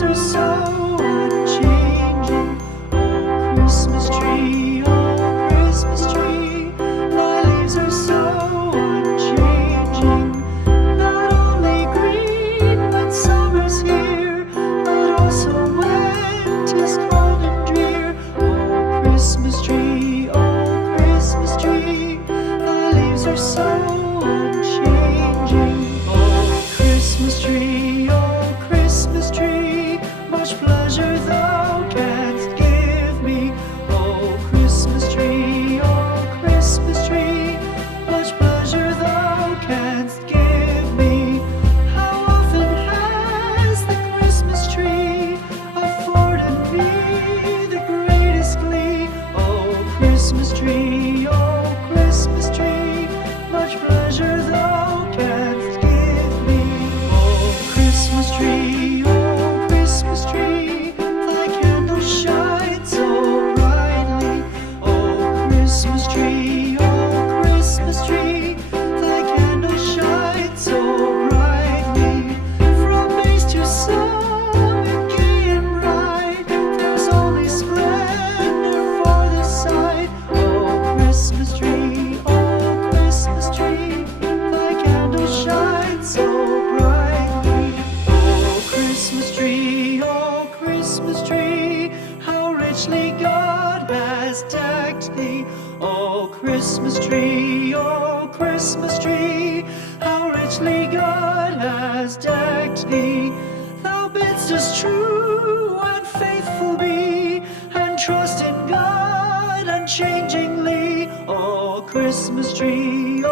leaves are so unchanging. Oh, Christmas tree, oh, Christmas tree, thy leaves are so unchanging. Not only green when summer's here, but also when 'tis cold and drear. Oh, Christmas tree, thy leaves are so unchanging. Oh, Christmas tree, much pleasure thou canst give me. Oh, Christmas tree, much pleasure thou canst give me. How often has the Christmas tree afforded me the greatest glee? Oh, Christmas tree, much pleasure thou canst give me. Oh, Christmas tree, thy candles shine so brightly. Oh, Christmas tree, thy candles shine so brightly. From base to summit, gay and bright, there's only splendor for the sight. Oh, Christmas tree, thy candles shine so brightly. Oh, Christmas tree, how richly God has decked thee. Oh, Christmas tree, how richly God has decked thee. Thou bidst us true and faithful be, and trust in God unchangingly. Oh, Christmas tree,